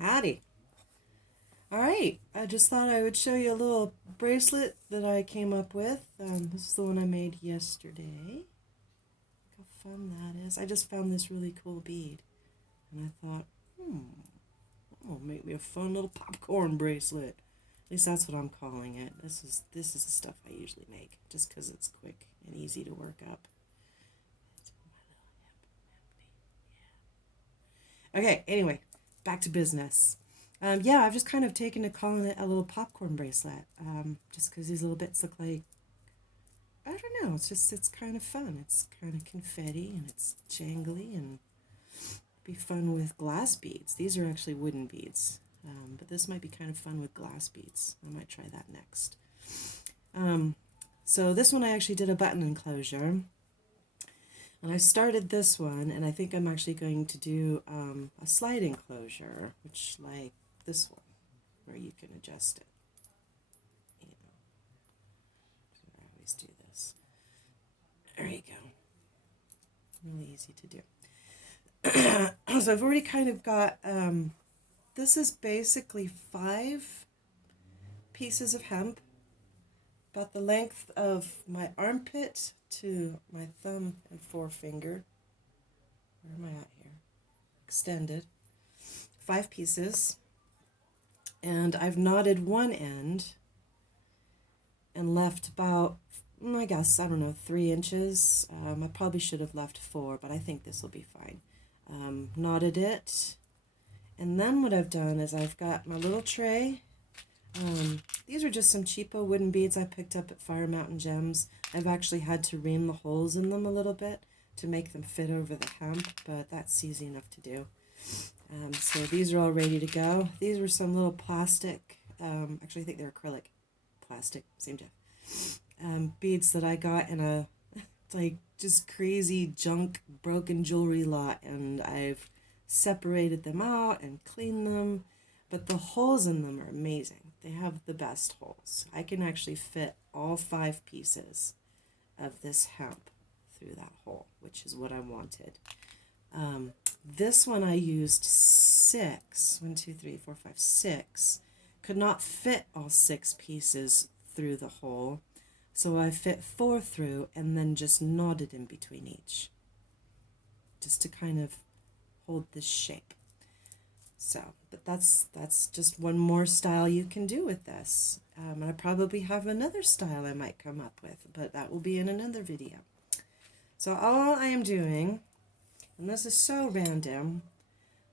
Howdy. All right, I just thought I would show you a little bracelet that I came up with. This is the one I made yesterday. Look how fun that is. I just found this really cool bead, and I thought, that'll make me a fun little popcorn bracelet. At least that's what I'm calling it. This is the stuff I usually make, just because it's quick and easy to work up. Okay, anyway, back to business. Yeah, I've just kind of taken to calling it a little popcorn bracelet, just because these little bits look like, I don't know, it's kind of fun. It's kind of confetti and it's jangly and be fun with glass beads. These are actually wooden beads, but this might be kind of fun with glass beads. I might try that next. So this one I actually did a button enclosure. And I started this one, and I think I'm actually going to do a slide enclosure, which like this one, where you can adjust it. You know, so I always do this. There you go. Really easy to do. So I've already kind of got, this is basically 5 pieces of hemp, about the length of my armpit to my thumb and forefinger. Where am I at here? Extended. 5 pieces. And I've knotted one end and left about, I guess, I don't know, 3 inches. I probably should have left 4, but I think this will be fine. Knotted it. And then what I've done is I've got my little tray. These are just some cheapo wooden beads I picked up at Fire Mountain Gems. I've actually had to ream the holes in them a little bit to make them fit over the hemp, but that's easy enough to do. So these are all ready to go. These were some little plastic, actually I think they're acrylic plastic, same diff, beads that I got in a like just crazy junk broken jewelry lot, and I've separated them out and cleaned them, but the holes in them are amazing. They have the best holes. I can actually fit all 5 pieces of this hemp through that hole, which is what I wanted. This one I used 6. 1, 2, 3, 4, 5, 6. Could not fit all 6 pieces through the hole, so I fit 4 through and then just knotted in between each, just to kind of hold this shape. So, but that's just one more style you can do with this. I probably have another style I might come up with, but that will be in another video. So all I am doing, and this is so random,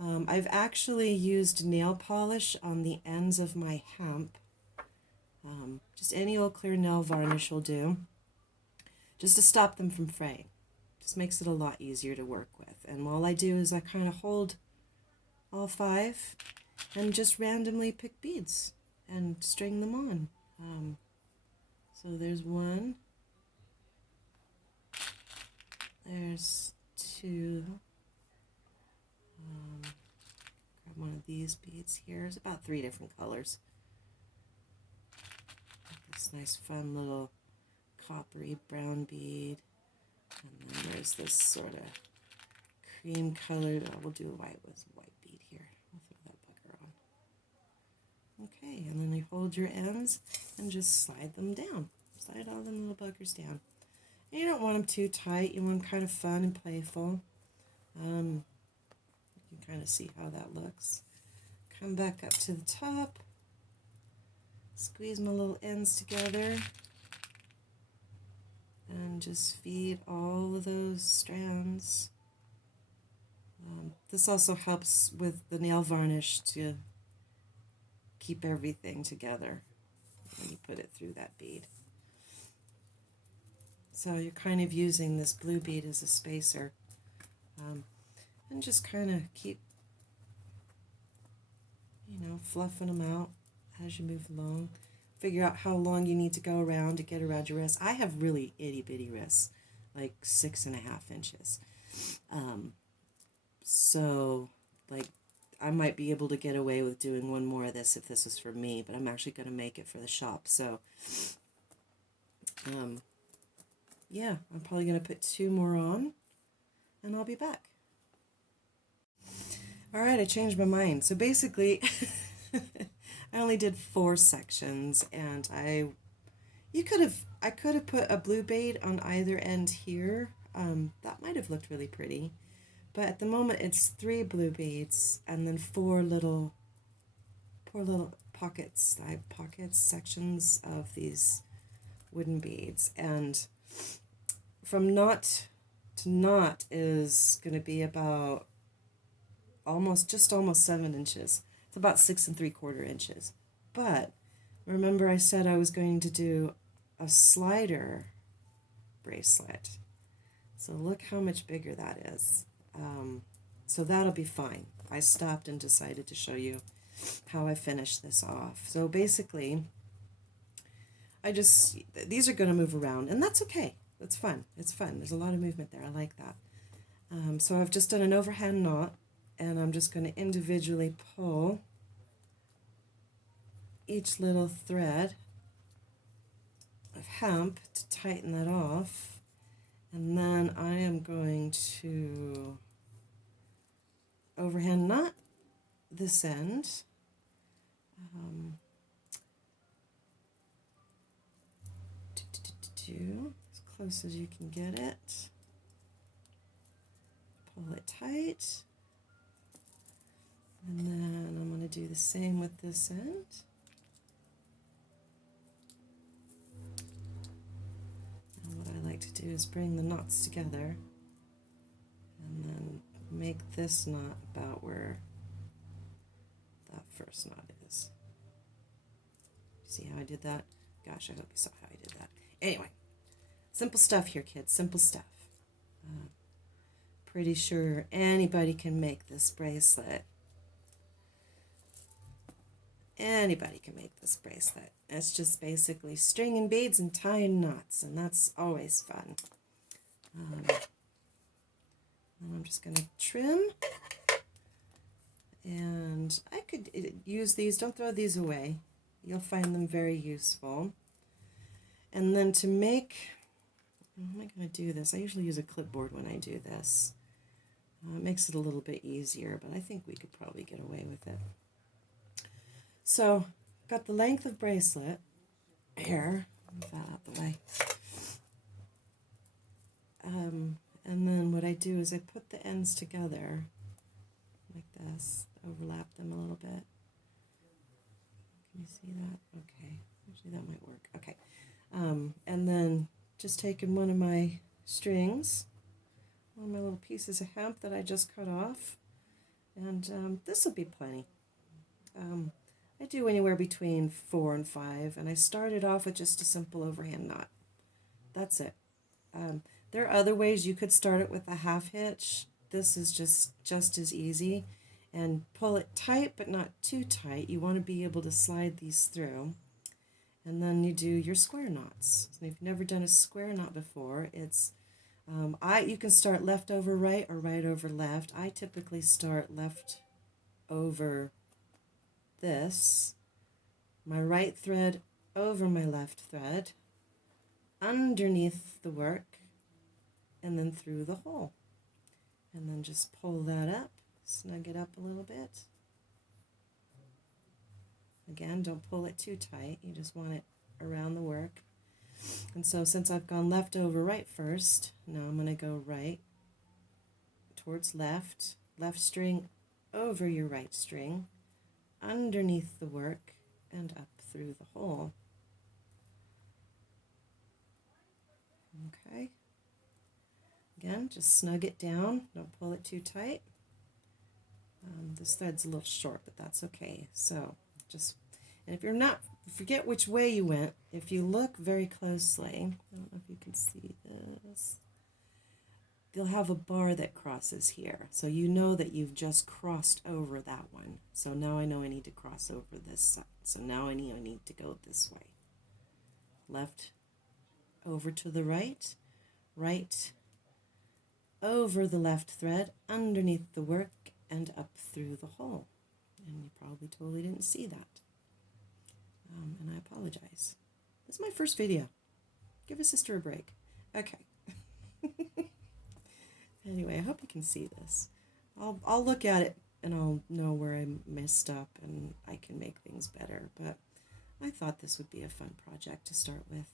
I've actually used nail polish on the ends of my hemp. Just any old clear nail varnish will do, just to stop them from fraying. Just makes it a lot easier to work with. And all I do is I kind of hold all 5 and just randomly pick beads and string them on. So there's 1, there's 2, grab one of these beads here. There's about 3 different colors. This nice fun little coppery brown bead, and then there's this sort of cream colored, we'll do a white with white bead here. We'll throw that bugger on. Okay, and then you hold your ends and just slide them down. Slide all them little buggers down. And you don't want them too tight. You want them kind of fun and playful. You can kind of see how that looks. Come back up to the top. Squeeze my little ends together. And just feed all of those strands. This also helps with the nail varnish to keep everything together when you put it through that bead. So you're kind of using this blue bead as a spacer, and just kind of keep, fluffing them out as you move along. Figure out how long you need to go around to get around your wrist. I have really itty bitty wrists, like 6.5 inches. So, like, I might be able to get away with doing one more of this if this is for me, but I'm actually going to make it for the shop. So, yeah, I'm probably going to put 2 more on, and I'll be back. All right, I changed my mind. So basically, I only did 4 sections, and I could have put a blue bead on either end here. That might have looked really pretty, but at the moment it's 3 blue beads and then 4 little pockets, sections of these wooden beads, and from knot to knot is going to be about almost 7 inches. It's about 6 3/4 inches. But remember, I said I was going to do a slider bracelet. So look how much bigger that is. So that'll be fine. I stopped and decided to show you how I finished this off. So basically, these are going to move around, and that's okay. That's fun. It's fun. There's a lot of movement there. I like that. So I've just done an overhand knot, and I'm just going to individually pull each little thread of hemp to tighten that off, and then I am going to overhand knot this end. As close as you can get it. Pull it tight. And then I'm going to do the same with this end. And what I like to do is bring the knots together and then make this knot about where that first knot is. See how I did that? Gosh, I hope you saw how I did that. Anyway, simple stuff here, kids. Simple stuff. Pretty sure anybody can make this bracelet. Anybody can make this bracelet. It's just basically stringing beads and tying knots, and that's always fun. And I'm just going to trim. And I could use these. Don't throw these away. You'll find them very useful. And then to make, how am I going to do this? I usually use a clipboard when I do this. It makes it a little bit easier, but I think we could probably get away with it. So, got the length of bracelet here. Move that out the way. And then what I do is I put the ends together like this, overlap them a little bit. Can you see that? Okay, actually that might work. Okay. And then just taking one of my strings, one of my little pieces of hemp that I just cut off, and this will be plenty. I do anywhere between 4 and 5, and I started off with just a simple overhand knot. That's it. There are other ways you could start it with a half hitch. This is just as easy. And pull it tight, but not too tight. You want to be able to slide these through. And then you do your square knots. So if you've never done a square knot before, it's you can start left over right or right over left. I typically start left over this, my right thread over my left thread, underneath the work, and then through the hole. And then just pull that up, snug it up a little bit. Again, don't pull it too tight. You just want it around the work. And so since I've gone left over right first, now I'm going to go right towards left, left string over your right string, underneath the work, and up through the hole. Okay. Again, just snug it down. Don't pull it too tight. This thread's a little short, but that's okay. So just, and if you're not, forget which way you went. If you look very closely, I don't know if you can see this, you'll have a bar that crosses here. So you know that you've just crossed over that one. So now I know I need to cross over this side. So now I need to go this way. Left over to the right, right over the left thread, underneath the work, and up through the hole. And you probably totally didn't see that. And I apologize. This is my first video. Give a sister a break. Okay. Anyway, I hope you can see this. I'll look at it and I'll know where I messed up and I can make things better. But I thought this would be a fun project to start with.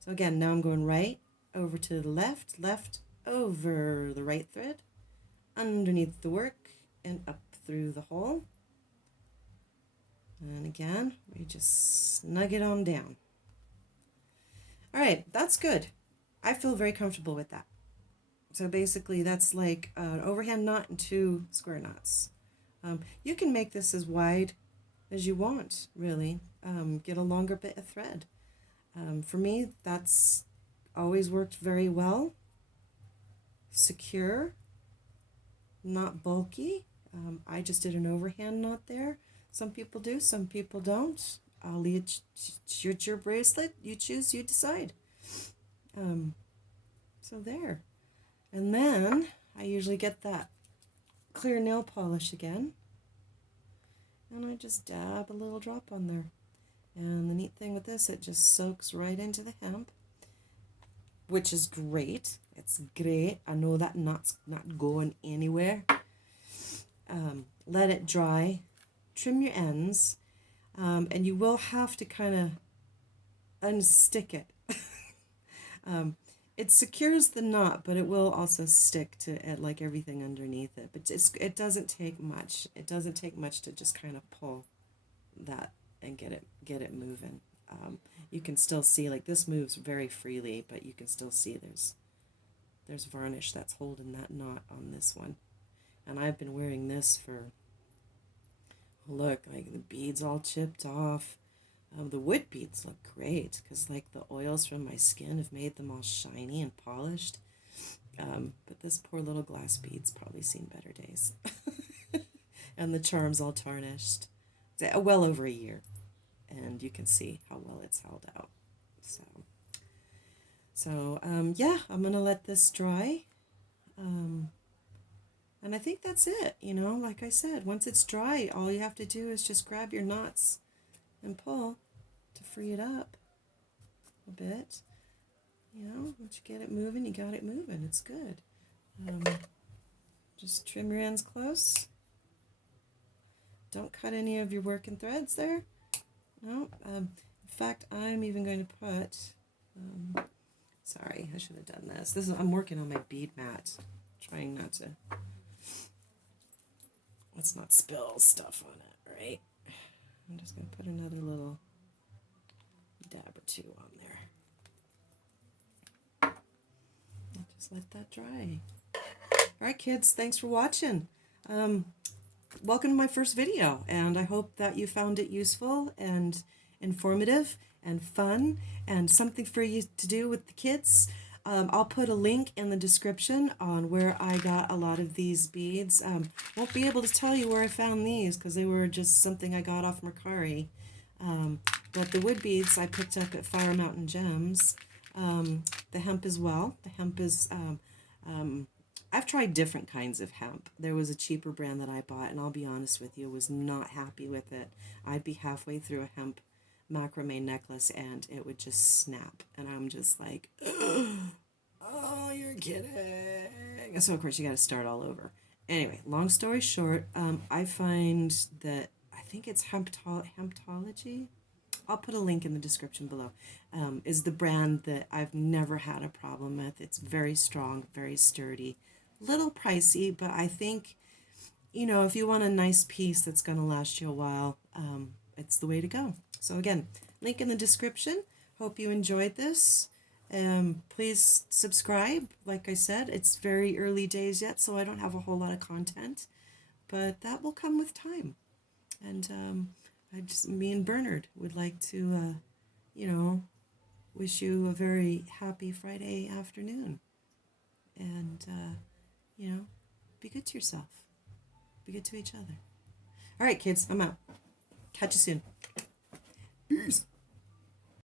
So again, now I'm going right over to the left, left over the right thread, underneath the work, and up through the hole. And again, we just snug it on down. All right, that's good. I feel very comfortable with that. So basically that's like an overhand knot and 2 square knots. You can make this as wide as you want, really. Get a longer bit of thread. For me, that's always worked very well. Secure, not bulky. I just did an overhand knot there. Some people do, some people don't. I'll leave it's your bracelet. You choose, you decide. So there. And then I usually get that clear nail polish again. And I just dab a little drop on there. And the neat thing with this, it just soaks right into the hemp, which is great. It's great. I know that knot's not going anywhere. Let it dry. Trim your ends. And you will have to kind of unstick it. It secures the knot, but it will also stick to it like everything underneath it. But it doesn't take much. It doesn't take much to just kind of pull that and get it moving. You can still see, like, this moves very freely, but you can still see there's varnish that's holding that knot on this one. And I've been wearing this for, look, like the beads all chipped off. The wood beads look great because, like, the oils from my skin have made them all shiny and polished. But this poor little glass bead's probably seen better days. And the charm's all tarnished. It's well over a year. And you can see how well it's held out. So yeah, I'm going to let this dry. And I think that's it. You know, like I said, once it's dry, all you have to do is just grab your knots and pull to free it up a bit. You know, once you get it moving, you got it moving. It's good. Just trim your ends close. Don't cut any of your working threads there. No. In fact, I'm even going to put, sorry, I should have done this. I'm working on my bead mat, trying not to, let's not spill stuff on it, right? I'm just going to put another little dab or 2 on there. I'll just let that dry. All right, kids, thanks for watching. Welcome to my first video, and I hope that you found it useful and informative and fun and something for you to do with the kids. I'll put a link in the description on where I got a lot of these beads. Won't be able to tell you where I found these because they were just something I got off Mercari. But the wood beads I picked up at Fire Mountain Gems. The hemp as well. The hemp is... I've tried different kinds of hemp. There was a cheaper brand that I bought, and I'll be honest with you, was not happy with it. I'd be halfway through a hemp macrame necklace, and it would just snap. And I'm just like, oh, you're kidding. So, of course, you got to start all over. Anyway, long story short, I find that, I think it's Hemptology. I'll put a link in the description below, is the brand that I've never had a problem with. It's very strong, very sturdy. Little pricey, but I think, you know, if you want a nice piece that's going to last you a while, it's the way to go. So again, link in the description. Hope you enjoyed this. Please subscribe. Like I said, it's very early days yet, so I don't have a whole lot of content, but that will come with time. And me and Bernard would like to, you know, wish you a very happy Friday afternoon. And, you know, be good to yourself. Be good to each other. All right, kids, I'm out. Catch you soon. Peace.